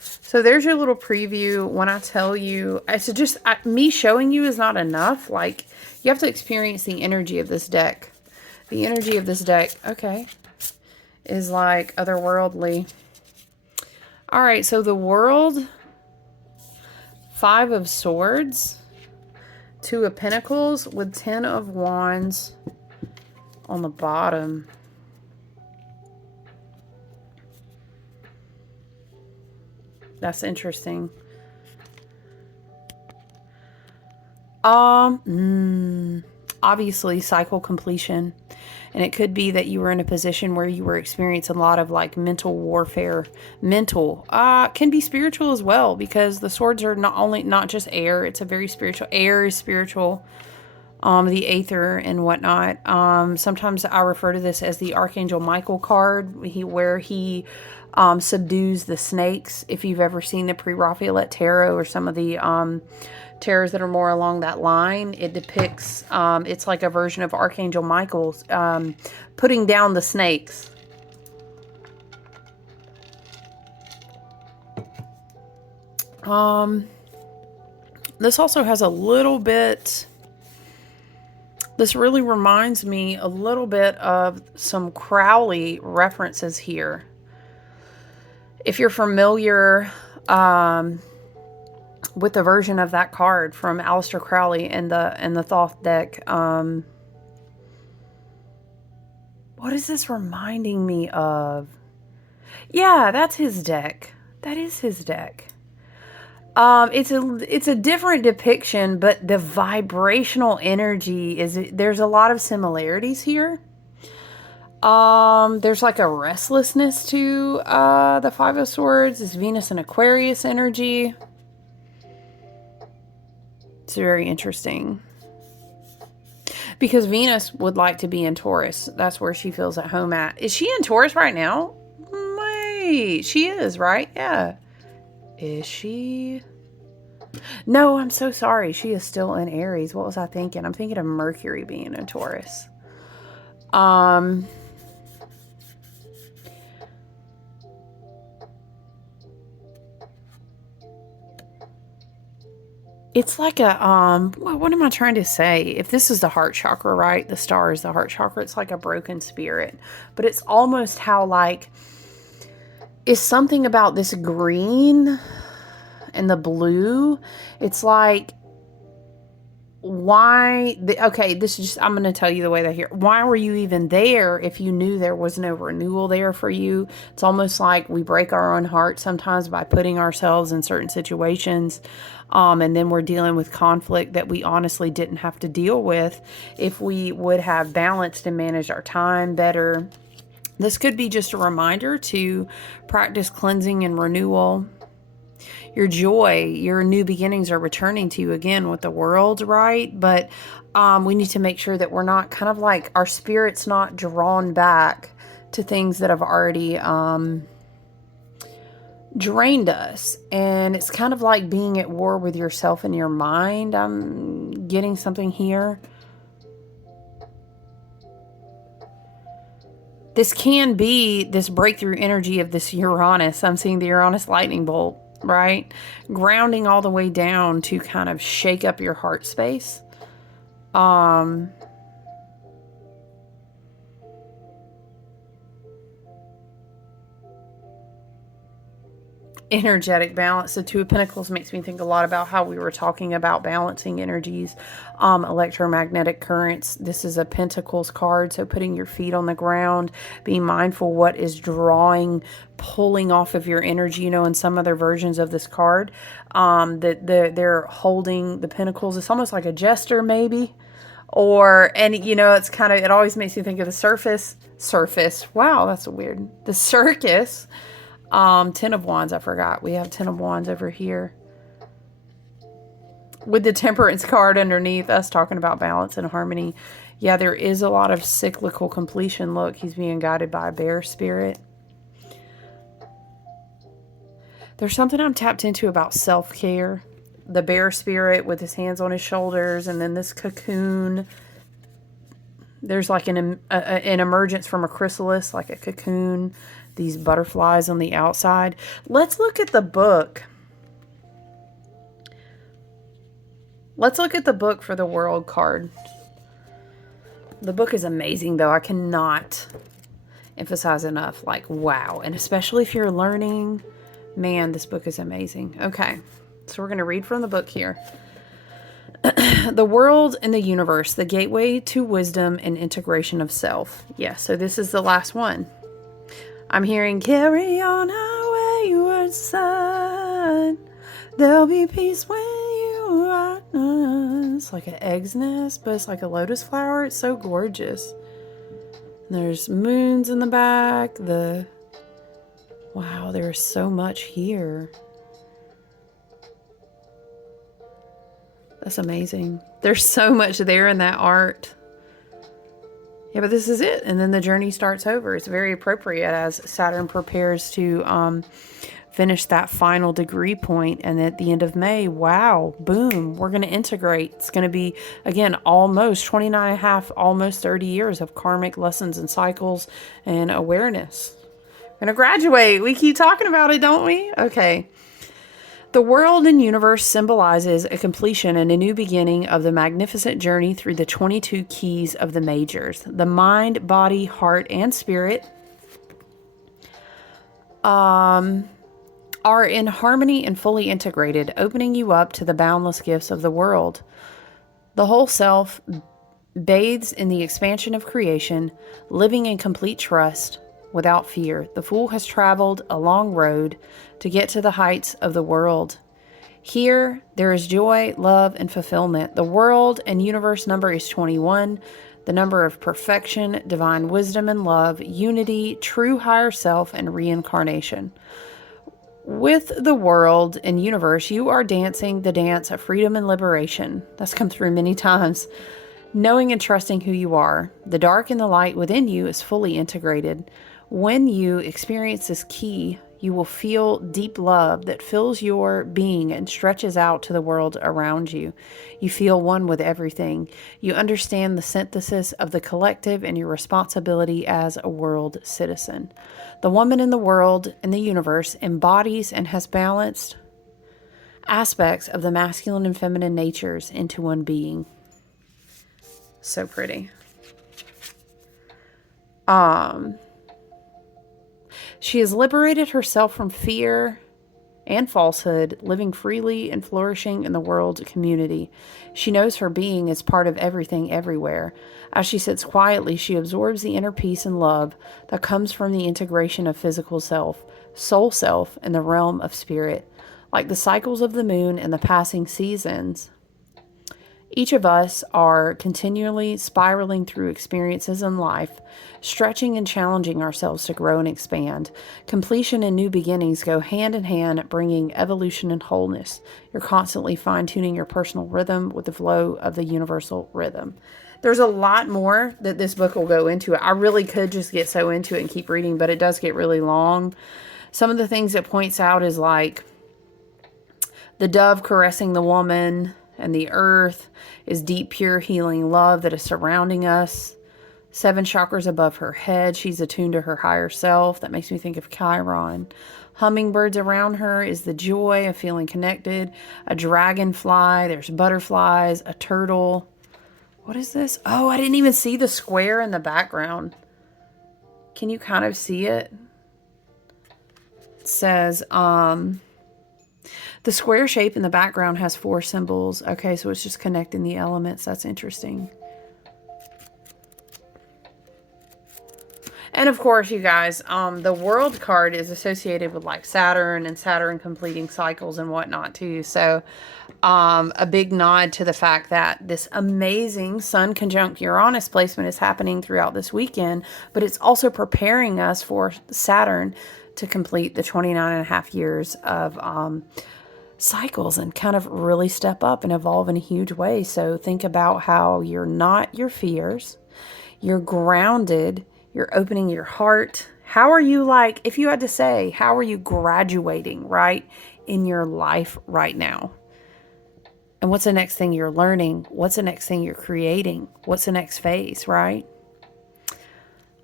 So there's your little preview. When I tell you, it's just me showing you is not enough. Like, you have to experience the energy of this deck. The energy of this deck, okay, is like otherworldly. All right, so the World, 5 of Swords, 2 of Pentacles with 10 of Wands on the bottom. That's interesting. Obviously cycle completion. And it could be that you were in a position where you were experiencing a lot of like mental warfare. Mental. Can be spiritual as well, because the swords are not just air. It's a very spiritual. Air is spiritual. The Aether and whatnot. Sometimes I refer to this as the Archangel Michael card, where he subdues the snakes. If you've ever seen the Pre-Raphaelite Tarot or some of the tarots that are more along that line, it depicts, it's like a version of Archangel Michael's putting down the snakes. This also has a little bit... This really reminds me a little bit of some Crowley references here. If you're familiar with the version of that card from Aleister Crowley in the Thoth deck, what is this reminding me of? Yeah, that's his deck. That is his deck. It's a different depiction, but the vibrational energy there's a lot of similarities here. There's like a restlessness to the 5 of Swords. It's Venus and Aquarius energy. It's very interesting. Because Venus would like to be in Taurus. That's where she feels at home at. Is she in Taurus right now? Wait, she is, right? Yeah. Is she? No, I'm so sorry. She is still in Aries. What was I thinking? I'm thinking of Mercury being in Taurus. It's like a, what am I trying to say? If this is the heart chakra, right? The star is the heart chakra. It's like a broken spirit. But it's almost how, like, is something about this green and the blue. It's like, why, okay, this is just, I'm going to tell you the way that here. Why were you even there if you knew there was no renewal there for you? It's almost like we break our own heart sometimes by putting ourselves in certain situations. And then we're dealing with conflict that we honestly didn't have to deal with if we would have balanced and managed our time better. This could be just a reminder to practice cleansing and renewal. Your joy, your new beginnings are returning to you again with the world, right? But we need to make sure that we're not kind of like, our spirit's not drawn back to things that have already drained us. And it's kind of like being at war with yourself and your mind. I'm getting something here. This can be this breakthrough energy of this Uranus. I'm seeing the Uranus lightning bolt, right? Grounding all the way down to kind of shake up your heart space. Energetic balance. The 2 of Pentacles makes me think a lot about how we were talking about balancing energies, electromagnetic currents. This is a Pentacles card, so putting your feet on the ground, being mindful what is drawing, pulling off of your energy. You know, in some other versions of this card, that they're holding the Pentacles. It's almost like a jester, maybe. Or, and you know, it's kind of, it always makes me think of the surface. Wow, that's weird. The circus. Ten of Wands, I forgot. We have Ten of Wands over here. With the Temperance card underneath us talking about balance and harmony. Yeah, there is a lot of cyclical completion. Look, he's being guided by a bear spirit. There's something I'm tapped into about self-care. The bear spirit with his hands on his shoulders, and then this cocoon. There's like an emergence from a chrysalis, like a cocoon. These butterflies on the outside. Let's look at the book. Let's look at the book for the World card. The book is amazing, though. I cannot emphasize enough. Like, wow. And especially if you're learning, man, this book is amazing. Okay, so we're going to read from the book here. The world and the universe, the gateway to wisdom and integration of self. Yeah, so this is the last one. I'm hearing, carry on our wayward son. There'll be peace when you are. It's like an egg's nest, but it's like a lotus flower. It's so gorgeous. There's moons in the back. Wow, there's so much here. That's amazing. There's so much there in that art. Yeah, but this is it. And then the journey starts over. It's very appropriate as Saturn prepares to finish that final degree point. And at the end of May, wow, boom, we're going to integrate. It's going to be, again, almost 29 and a half, almost 30 years of karmic lessons and cycles and awareness. We're going to graduate. We keep talking about it, don't we? Okay. The world and universe symbolizes a completion and a new beginning of the magnificent journey through the 22 keys of the majors. The mind, body, heart, and spirit are in harmony and fully integrated, opening you up to the boundless gifts of the world. The whole self bathes in the expansion of creation, living in complete trust without fear. The fool has traveled a long road to get to the heights of the world. Here, there is joy, love, and fulfillment. The world and universe number is 21, the number of perfection, divine wisdom and love, unity, true higher self, and reincarnation. With the world and universe, you are dancing the dance of freedom and liberation. That's come through many times. Knowing and trusting who you are. The dark and the light within you is fully integrated. When you experience this key, you will feel deep love that fills your being and stretches out to the world around you. You feel one with everything. You understand the synthesis of the collective and your responsibility as a world citizen. The woman in the world and the universe embodies and has balanced aspects of the masculine and feminine natures into one being. So pretty. She has liberated herself from fear and falsehood, living freely and flourishing in the world community. She knows her being is part of everything everywhere. As she sits quietly, she absorbs the inner peace and love that comes from the integration of physical self, soul self, and the realm of spirit. Like the cycles of the moon and the passing seasons, each of us are continually spiraling through experiences in life, stretching and challenging ourselves to grow and expand. Completion and new beginnings go hand in hand, bringing evolution and wholeness. You're constantly fine-tuning your personal rhythm with the flow of the universal rhythm. There's a lot more that this book will go into. I really could just get so into it and keep reading, but it does get really long. Some of the things it points out is like the dove caressing the woman, and the earth is deep, pure, healing love that is surrounding us. 7 chakras above her head. She's attuned to her higher self. That makes me think of Chiron. Hummingbirds around her is the joy of feeling connected. A dragonfly. There's butterflies. A turtle. What is this? Oh, I didn't even see the square in the background. Can you kind of see it? It says, the square shape in the background has 4 symbols. Okay, so it's just connecting the elements. That's interesting. And of course, you guys, the World card is associated with like Saturn and Saturn completing cycles and whatnot too. So a big nod to the fact that this amazing Sun conjunct Uranus placement is happening throughout this weekend, but it's also preparing us for Saturn to complete the 29 and a half years of cycles and kind of really step up and evolve in a huge way. So think about how you're not your fears, you're grounded, you're opening your heart. How are you, like, if you had to say, how are you graduating, right, in your life right now? And what's the next thing you're learning? What's the next thing you're creating? What's the next phase, right?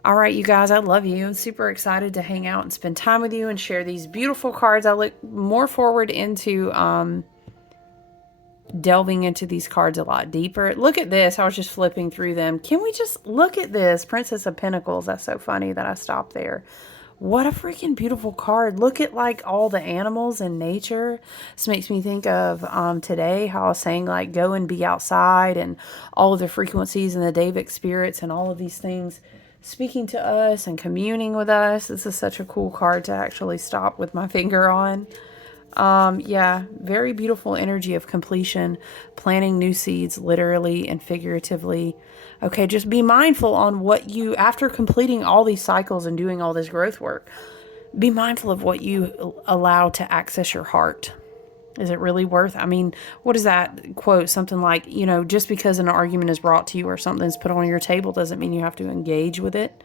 All right, you guys, I love you. I'm super excited to hang out and spend time with you and share these beautiful cards. I look more forward into delving into these cards a lot deeper. Look at this. I was just flipping through them. Can we just look at this? Princess of Pentacles. That's so funny that I stopped there. What a freaking beautiful card. Look at like all the animals in nature. This makes me think of today, how I was saying like go and be outside, and all of the frequencies and the Davic spirits and all of these things speaking to us and communing with us. This is such a cool card to actually stop with my finger on. Yeah, very beautiful energy of completion, planting new seeds, literally and figuratively. Okay, just be mindful on what you, after completing all these cycles and doing all this growth work, be mindful of what you allow to access your heart. Is it really worth, I mean, what is that quote? Something like, you know, just because an argument is brought to you or something's put on your table doesn't mean you have to engage with it.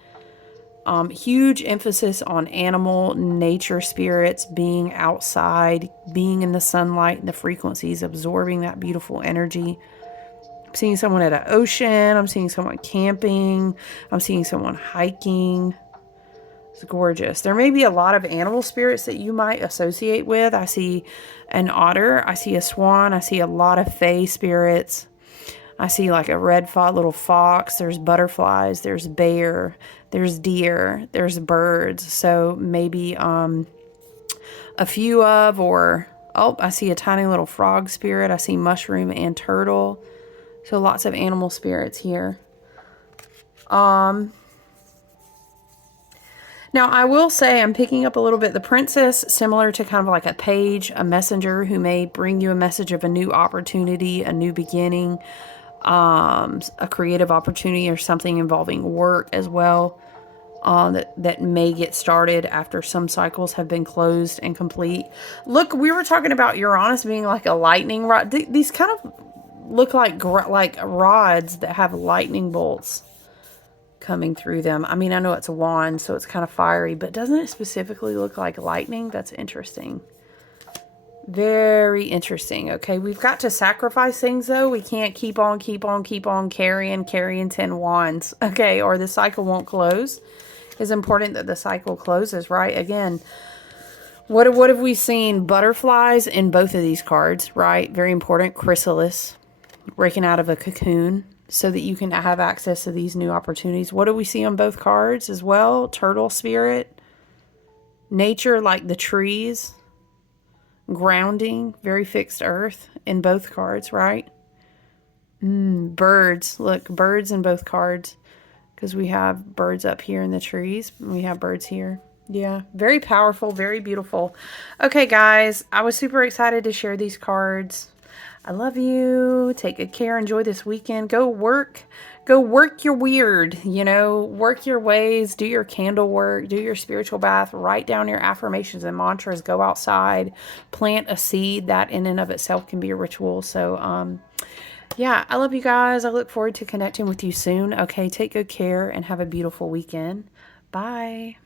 Huge emphasis on animal nature spirits, being outside, being in the sunlight and the frequencies, absorbing that beautiful energy. I'm seeing someone at an ocean. I'm seeing someone camping. I'm seeing someone hiking. It's gorgeous. There may be a lot of animal spirits that you might associate with. I see an otter. I see a swan. I see a lot of fae spirits. I see like a red little fox. There's butterflies. There's bear. There's deer. There's birds. So maybe a few of, or, oh, I see a tiny little frog spirit. I see mushroom and turtle. So lots of animal spirits here. Now, I will say I'm picking up a little bit the princess, similar to kind of like a page, a messenger who may bring you a message of a new opportunity, a new beginning, a creative opportunity or something involving work as well, that may get started after some cycles have been closed and complete. Look, we were talking about Uranus being like a lightning rod. These kind of look like rods that have lightning bolts coming through them. I mean, I know it's a wand, so it's kind of fiery, but doesn't it specifically look like lightning? That's interesting. Very interesting. Okay, we've got to sacrifice things, though. We can't keep on carrying 10 wands, okay, or the cycle won't close. It's important that the cycle closes, right? Again, what have we seen? Butterflies in both of these cards, right? Very important. Chrysalis, breaking out of a cocoon, so that you can have access to these new opportunities. What do we see on both cards as well? Turtle spirit, nature, like the trees, grounding, very fixed earth in both cards, right? Birds, look, birds in both cards, because we have birds up here in the trees. We have birds here. Yeah, very powerful, very beautiful. Okay, guys, I was super excited to share these cards. I love you. Take good care. Enjoy this weekend. Go work. Go work your weird, you know, work your ways, do your candle work, do your spiritual bath, write down your affirmations and mantras, go outside, plant a seed. That in and of itself can be a ritual. So, yeah, I love you guys. I look forward to connecting with you soon. Okay, take good care and have a beautiful weekend. Bye.